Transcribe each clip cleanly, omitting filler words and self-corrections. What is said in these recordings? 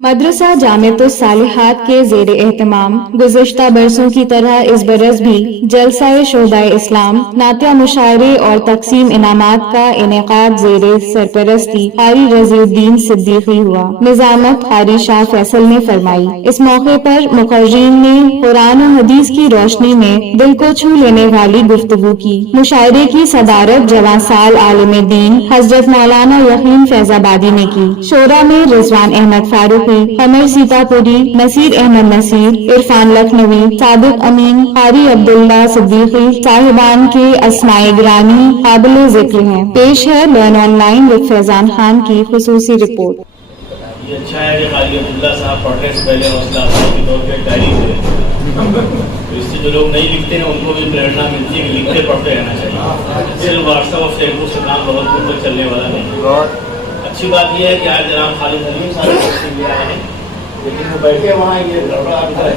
مدرسہ جامعۃ الصالحات کے زیر اہتمام گزشتہ برسوں کی طرح اس برس بھی جلسہ شہداء اسلام، نعتیہ مشاعرے اور تقسیم انعامات کا انعقاد زیر سرپرستی قاری رضی الدین صدیقی ہوا۔ نظامت قاری شاہ فیصل نے فرمائی۔ اس موقع پر مقررین نے قرآن و حدیث کی روشنی میں دل کو چھو لینے والی گفتگو کی۔ مشاعرے کی صدارت جواں سال عالم دین حضرت مولانا یقین فیض آبادی نے کی۔ شورا میں رضوان احمد فاروقی، قمر سیتا پوری، نصیر احمد نصیر، عرفان لکھنوی، صادق امین، قاری عبداللہ صدیقی صاحبان کے اسماء گرامی قابل ذکر ہیں۔ پیش ہے لرن آن لائن وتھ فیضان خان کی خصوصی رپورٹ۔ یہ اچھا ہے کہ قاری عبداللہ صاحب پڑھنے سے پہلے حوصلہ افزائی کے طور پہ ڈائری سے اس سے جو لوگ نہیں لکھتے ہیں ان کو بھی پریرنا ملتی ہے کہ لکھتے پڑھتے رہنا چاہیے۔ صرف واٹس ایپ اور فیس بک سے کام بہت دور تک چلنے والا نہیں۔ اچھی بات یہ ہے کہ آج جناب خالد حلیم صاحب تشریف لے آئے ہیں، لیکن وہ بیٹھے وہاں یہ گڑبڑا ہے۔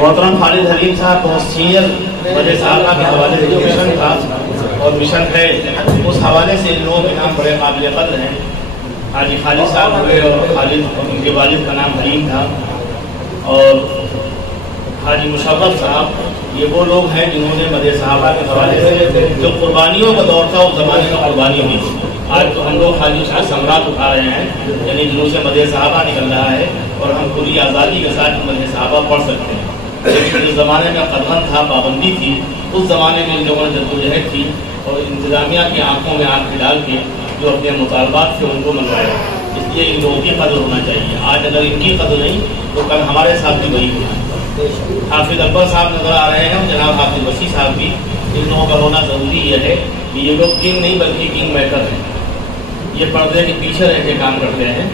محترم خالد حلیم صاحب بہت سینئر وجہ صاحبہ کے حوالے سے جو مشن تھا اور مشن ہے اس حوالے سے ان لوگوں کے نام بڑے قابل قدر ہیں۔ حاجی خالد صاحب ہوئے اور خالد ان کے والد کا نام حلیم تھا، اور حاجی مشرف صاحب یہ وہ لوگ ہیں جنہوں نے مدح صحابہ کے حوالے سے جو قربانیوں کا دور تھا اس زمانے میں قربانی ہوئی۔ آج تو ہم لوگ خالی اس کا سمراٹ اٹھا رہے ہیں، یعنی جنہوں سے مدح صحابہ نکل رہا ہے اور ہم پوری آزادی کے ساتھ مدح صحابہ پڑھ سکتے ہیں۔ لیکن جس زمانے میں قدغن تھا، پابندی تھی، اس زمانے میں ان لوگوں نے جدوجہد کی اور انتظامیہ کی آنکھوں میں آنکھ ڈال کے جو اپنے مطالبات تھے ان کو منوایا۔ اس لیے ان لوگوں کی قدر ہونا چاہیے۔ آج اگر ان کی قدر نہیں تو کل ہمارے ساتھ بھی وہی ہونا۔ حافظ اکبر صاحب نظر آ رہے ہیں، جناب حافظ وسیع صاحب بھی، ان لوگوں کا ہونا ضروری یہ ہے کہ یہ لوگ کنگ نہیں بلکہ کنگ میکر ہیں۔ یہ پردے کے پیچھے رہ کے کام کرتے ہیں۔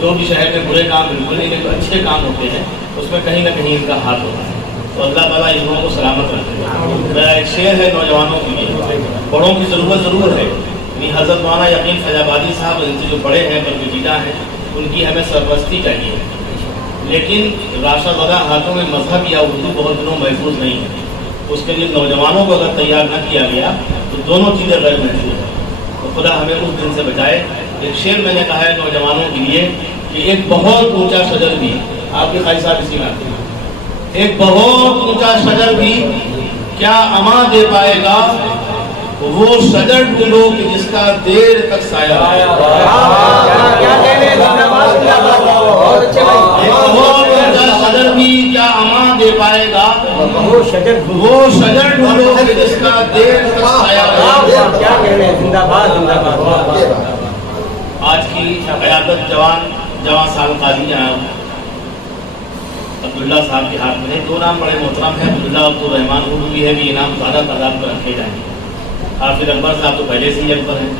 جو بھی شہر میں برے کام بالکل نہیں، جو اچھے کام ہوتے ہیں اس میں کہیں نہ کہیں ان کا ہاتھ ہوتا ہے۔ تو اللہ تعالیٰ ان لوگوں کو سلامت رکھے۔ میرا ایک شعر ہے نوجوانوں کے لیے، بڑوں کی ضرورت ضرور ہے، یعنی حضرت مولانا یقین فیض آبادی صاحب ان سے جو بڑے ہیں برگزیدہ ہیں، ان کی ہمیں سرپرستی چاہیے، لیکن راشد زدہ ہاتھوں میں مذہب یا اردو بہت دنوں محفوظ نہیں ہے۔ اس کے لیے نوجوانوں کو اگر تیار نہ کیا گیا تو دونوں چیزیں غیر محفوظ ہیں۔ تو خدا ہمیں اس دن سے بچائے۔ ایک شعر میں نے کہا ہے نوجوانوں کے لیے کہ ایک بہت اونچا شجر بھی، آپ کے خواہش صاحب اسی میں آتے ہیں، ایک بہت اونچا شجر بھی کیا اما دے پائے گا، وہ شجر ڈھونڈو کہ جس کا دیر تک سایہ رہے۔ ایک بہت اونچا شجر بھی کیا اما دے پائے گا، وہ شجر ڈھونڈو کہ جس کا دیر تک سایہ رہے۔ آج کی قیادت جوان سال قاضی جناب عبداللہ صاحب کے ہاتھ میں ہے۔ دو نام بڑے محترم ہیں، عبداللہ عبدالرحمان اردو بھی ہے، بھی یہ نام زیادہ تعداد پر رکھے جائیں گے۔ حافظ اکبر صاحب تو پہلے سے ہی اکبر ہیں،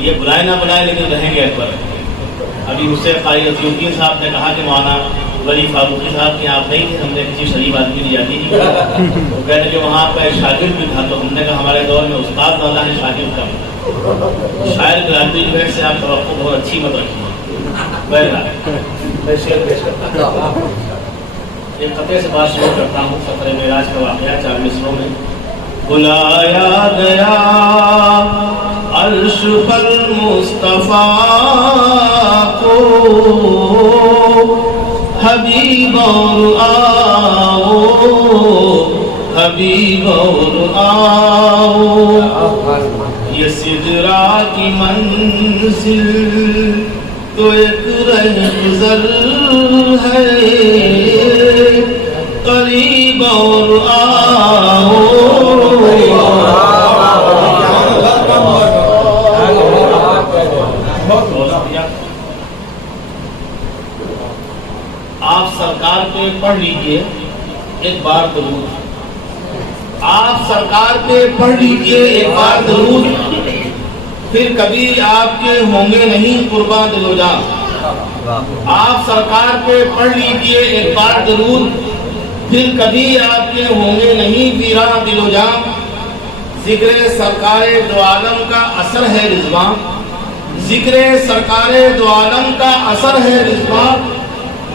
یہ بلائے نہ بلائے لیکن رہیں گے اکبر۔ ابھی مجھ سے قاری رضی الدین صاحب نے کہا کہ مولانا ولی فاروقی صاحب کے آپ نہیں تھے، ہم نے کسی شریف آدمی کی یادی نہیں کی۔ وہ کہتے کہ وہاں آپ کا ایک شاگرد بھی تھا، تو ہم نے کہا ہمارے دور میں استاد زیادہ ہے، شاگرد کم۔ شاعر گرانویج سے آپ توقع بہت اچھی مت رکھیے۔ میں شعر پیش کرتا ہوں، ایک قطعے سے بات شروع کرتا ہوں۔ سفر معراج کا واقعہ 4 مصروں میں۔ بلایا گیا عرش پر مصطفیٰ کو، حبیب اور آؤ، حبیب اور آؤ، یہ سدرا کی منزل تو ایک رہگذر ہے، قریب اور آؤ۔ آپ سرکار پہ پڑھ لیجئے ایک بار درود، آپ سرکار پہ پڑھ لیجئے ایک بار درود، پھر کبھی آپ کے ہوں گے نہیں قرباں دل و جاں۔ آپ سرکار پہ پڑھ لیجئے ایک بار درود، پھر کبھی آپ کے ہوں گے نہیں ویراں دل و جاں۔ ذکر سرکار دو عالم کا اثر ہے رضوان، ذکر سرکار دو عالم کا اثر ہے رضوان،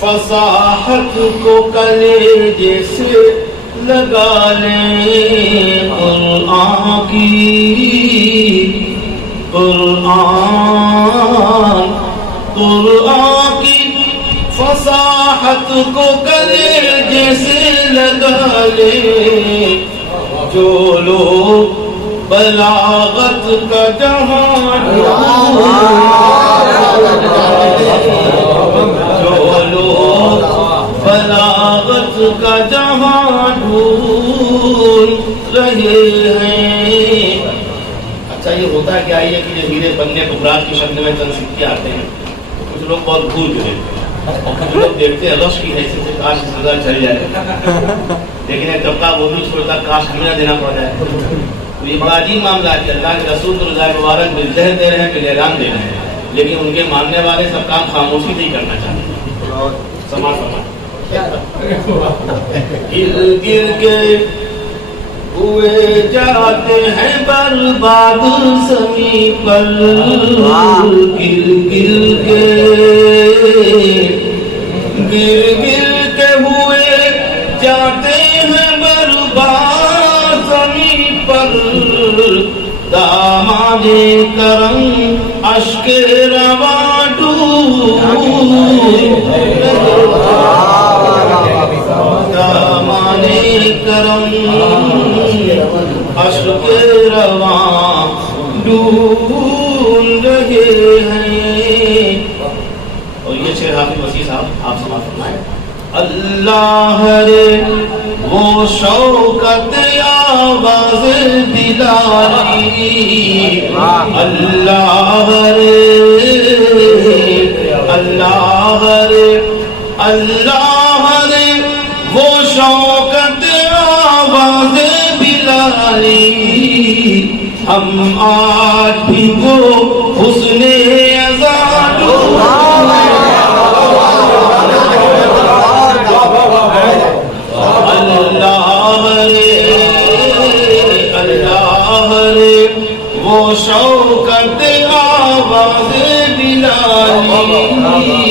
فصاحت کو کلیجے سے لگا لیں قرآن کی قرآن کی فصاحت کو کلیجے سے لگا لیں جو لوگ بلاغت کا جہاں بلاغت کا جہاں ڈھونڈ رہے ہیں. اچھا یہ ہوتا ہے کیا یہ کہ ہیرے بننے ٹکراٹ کی شکل میں چند سکے آتے ہیں کچھ لوگ بہت بھول گئے اور کچھ لوگ دیکھتے ہیں رش کی حیثیت سے کاش سزا چل جائے لیکن ایک طبقہ وہ بھی چھوڑتا کاش ہمیں نہ دینا پڑ جائے. تو یہ بڑا عجیب معاملہ ہے کہ اللہ کے رسول رضا مبارک بالزہر دے رہے ہیں کہ اعلان دے رہے ہیں لیکن ان کے ماننے والے سب کام خاموشی نہیں کرنا چاہتے. سماج گر گر کے ہوئے جاتے ہیں برباد زمین پر گر گر کے ہوئے جاتے ہیں برباد زمین پر داماد کرم اشک رواں داماد کرم اشک رواں ڈھونڈ رہے ہیں. اور یہ شعر حافظ مسیح صاحب آپ سماعت فرمائیں. اللہ رے وہ شوکت آواز بلالی اللہ رے اللہ رے اللہ رے وہ شوکت آواز بلالی ہم آج بھی وہ حسن عزا وہ شوکت آواز بلالی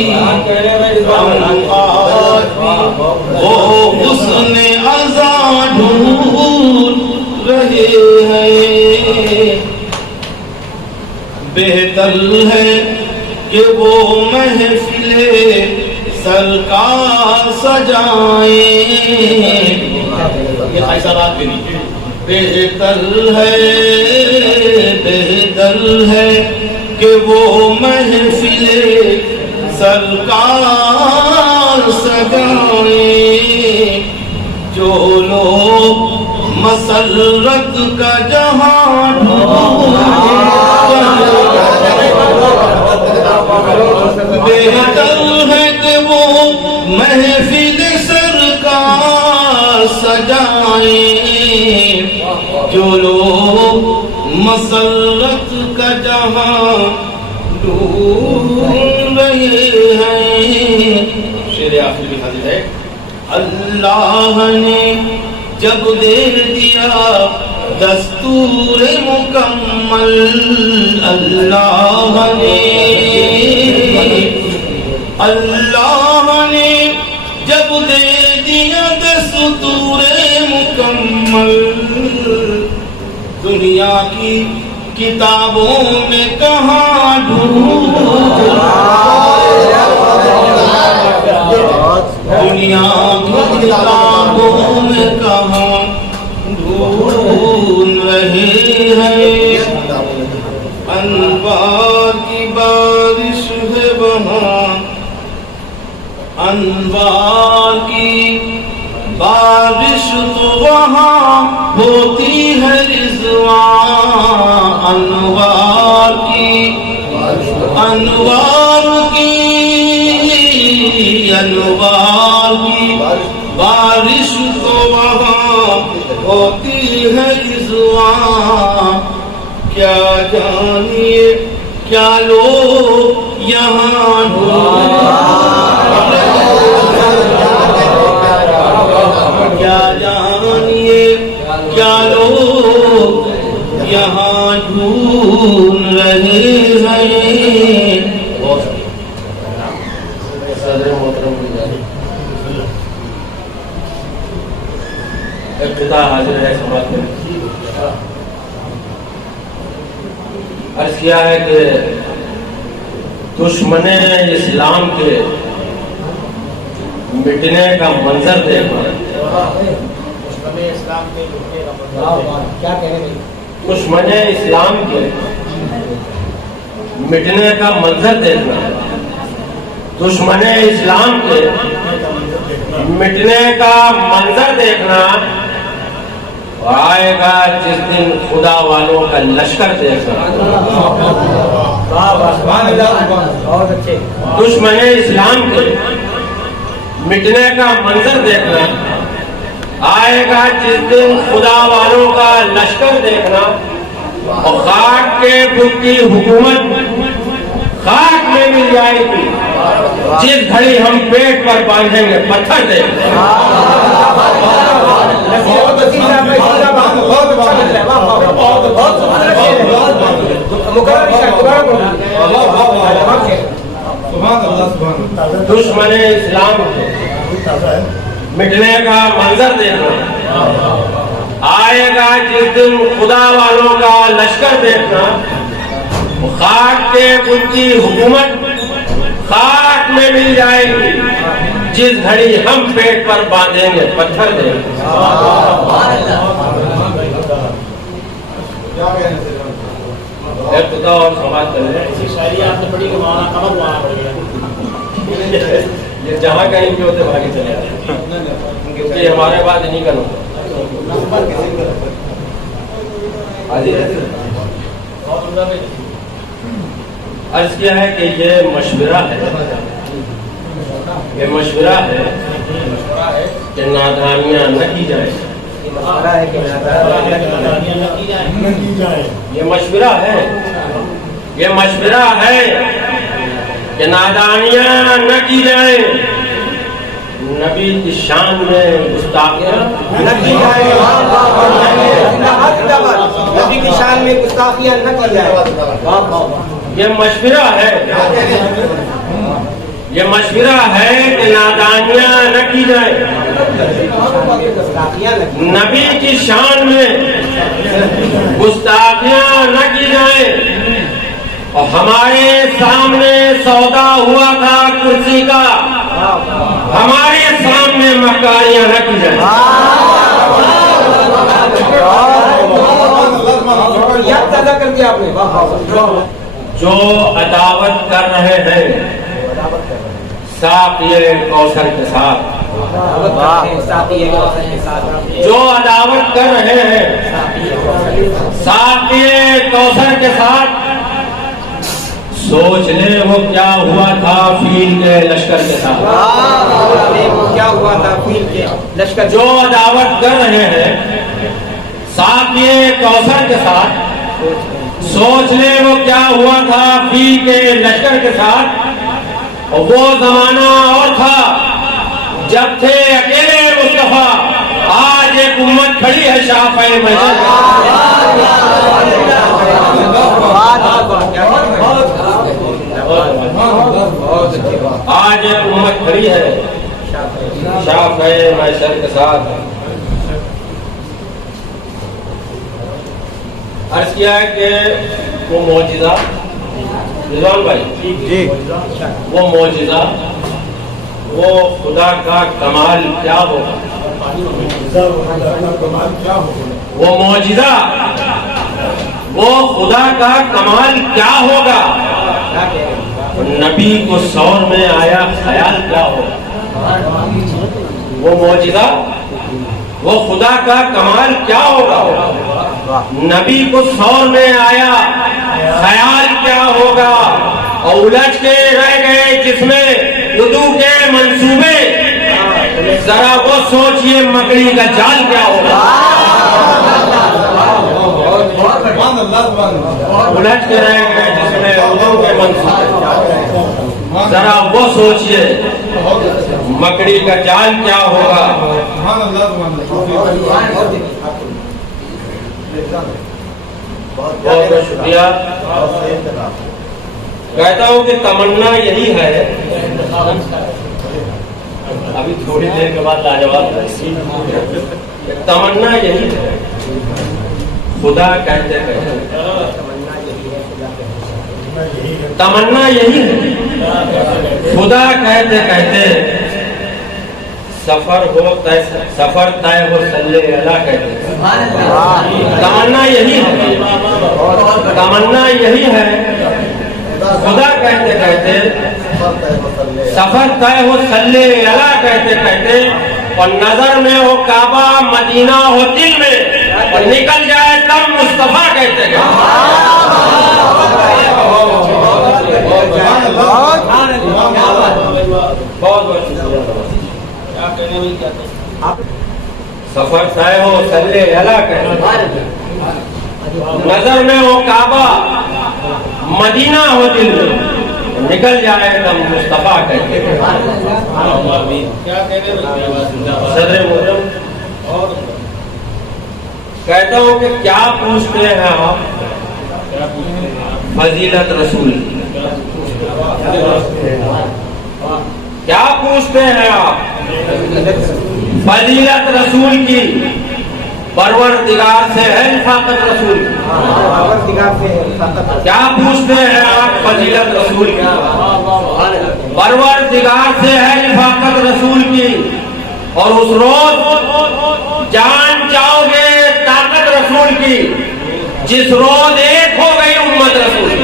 وہ حسن عزا ڈھونڈ رہے ہیں. بہتر ہے کہ وہ محفل سرکار سجائیں یہ ایسا بات بھی نہیں. بہتر ہے کہ وہ محفل سرکار سجائیں جو لوگ مسرت کا جہاں بہتر ہے کہ وہ محفل سرکار سجائیں جو لوگ مسرت کا جہاں ڈھونڈ رہے ہیں. شعر آخر بھی حاضر ہے. اللہ نے جب دے دیا دستور مکمل اللہ نے جب دے دیا دستور مکمل دنیا کی کتابوں میں کہاں دنیا کی کتابوں میں کہاں ڈھونڈ رہے ہیں. انوار کی بارش ہے وہاں انوار کی بارش تو وہاں ہوتی ہے رضوان انوار کی بارش تو وہاں ہوتی ہے رضوان. کیا جانیے کیا لوگ یہاں کیا جانیے کیا لوگ یہاں ڈھونڈ رہے ہیں. صدر محترم ابتدا حاضر ہے سماعت میں عرض کیا ہے کہ دشمن اسلام کے مٹنے کا منظر دیکھنا، دشمن اسلام کے مٹنے کا منظر دیکھنا، دشمن اسلام کے مٹنے کا منظر دیکھنا، آئے گا جس دن خدا والوں کا لشکر دیکھنا۔ دشمن اسلام کے مٹنے کا منظر دیکھنا، آئے گا جس دن خدا والوں کا لشکر دیکھنا، اور خاک کے بت کی حکومت خاک میں مل جائے گی جس گھڑی ہم پیٹ پر باندھیں گے پتھر دیکھنا۔ دشمن اسلام مٹنے کا منظر دیکھنا، آئے گا جس دن خدا والوں کا لشکر دیکھنا، خاک کے بت کی حکومت خاک میں مل جائے گی جس گھڑی ہم پیٹ پر باندھیں گے پتھر دیکھنا۔ ابتدا اور سماعت کر لیں۔ شاعری آپ نے پڑھی کہ مولانا قمر وہاں پڑھ گیا، یہ جہاں کہیں بھی ہوتے بھاگے چلے آتے، کیونکہ ہمارے بات نہیں کرنا۔ عرض کیا ہے کہ یہ مشورہ ہے، یہ مشورہ ہے کہ نادانیاں نہ کی جائے، یہ مشورہ ہے، یہ مشورہ ہے کہ نادانیاں نہ کی جائیں، نبی کی شان میں گستاخیاں نہ کی جائیں، نبی کی شان میں گستاخیاں نہ کی جائیں۔ یہ مشورہ ہے، یہ مشورہ ہے کہ نادانیاں نہ کی جائیں، نبی کی شان میں گستاخیاں نہ کی جائیں، اور ہمارے سامنے سودا ہوا تھا کرسی کا، ہمارے سامنے مکاریاں نہ کی جائیں۔ یاد تازہ کر دیا آپ نے۔ جو عداوت کر رہے ہیں ساقی کوثر کے ساتھ، جو عداوت کر رہے ہیں ساقی کوثر کے ساتھ، سوچ لیں وہ کیا ہوا تھا فیل کے لشکر کے ساتھ، کیا ہوا تھا فیل کے لشکر۔ جو عداوت کر رہے ہیں ساقی کوثر کے ساتھ، سوچ لیں وہ کیا ہوا تھا فیل کے لشکر کے ساتھ، اور وہ زمانہ اور تھا جب تھے اکیلے مصطفیٰ، آج ایک امت کھڑی ہے شافعِ محشر۔ آج ایک امت کھڑی ہے شافعِ محشر کے ساتھ۔ عرض کیا ہے کہ وہ معجزہ، رضوان بھائی جی، وہ معجزہ، وہ خدا کا کمال کیا ہوگا، وہ معجزہ، وہ خدا کا کمال کیا ہوگا، نبی کو سور میں آیا خیال کیا ہوگا، وہ معجزہ، وہ خدا کا کمال کیا ہوگا، نبی کو سور میں آیا خیال کیا ہوگا، اور الجھ کے رہ گئے جس میں وضو کے منصوبے، ذرا وہ سوچئے مکڑی کا جال کیا ہوگا، الجھ کے رہ گئے جس میں وضو کے منصوبے، ذرا وہ سوچئے مکڑی کا جال کیا ہوگا۔ بہت بہت شکریہ۔ کہتا ہوں کہ تمنا یہی ہے ابھی تھوڑی دیر کے بعد لاجواب تمنا یہی ہے خدا کہتے کہتے تمنا یہی ہے خدا کہتے کہتے سفر طے ہو صلی اللہ کہتے تمنا یہی ہے خدا کہتے کہتے سفر طے ہو صلی اللہ کہتے کہتے اور نظر میں ہو کعبہ مدینہ ہو دل میں اور نکل جائے تب مصطفیٰ کہتے کہتے سفر طے ہو صلی اللہ کہتے نظر میں ہو کعبہ مدینہ ہو دل میں نکل جائے تم مصطفیٰ کہتے صدر محترم کہتا ہوں کہ کیا پوچھتے ہیں آپ فضیلت رسول کیا پوچھتے ہیں آپ فضیلت رسول کی پروردگار سے ہے رفاقت رسول کی کیا پوچھتے ہیں آپ فضیلت رسول کی پروردگار سے ہے رفاقت رسول کی اور اس روز جان چاہو گے طاقت رسول کی جس روز ایک ہو گئی امت رسول کی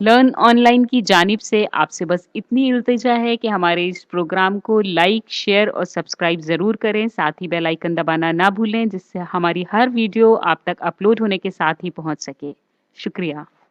لرن آن لائن کی جانب سے آپ سے بس اتنی التجا ہے کہ ہمارے اس پروگرام کو لائک شیئر اور سبسکرائب ضرور کریں ساتھ ہی بیل آئیکن دبانا نہ بھولیں جس سے ہماری ہر ویڈیو آپ تک اپلوڈ ہونے کے ساتھ ہی پہنچ سکے شکریہ